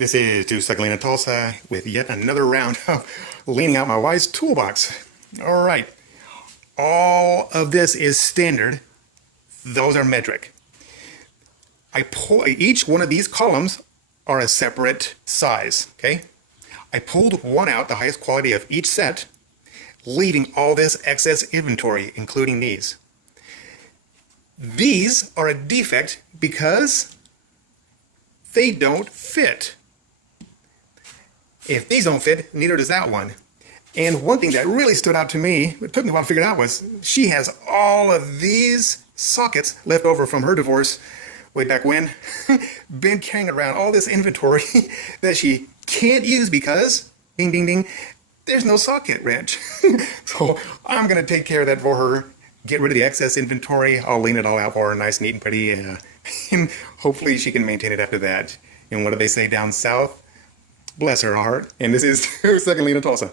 This is Tulsa, Tulsa with yet another round of leaning out my wife's toolbox. All right, all of this is standard. Those are metric. I pull each one of these columns are a separate size. Okay, I pulled one out, the highest quality of each set, leaving all this excess inventory, including these. These are a defect because they don't fit. If these don't fit, neither does that one. And one thing that really stood out to me, it took me a while to figure it out, was she has all of these sockets left over from her divorce way back when, been carrying around all this inventory that she can't use because, ding, ding, ding, there's no socket wrench. So I'm going to take care of that for her, get rid of the excess inventory. I'll lean it all out for her, nice, neat, and pretty, and hopefully she can maintain it after that. And what do they say down south? Bless her heart. And this is Second Lean in Tulsa.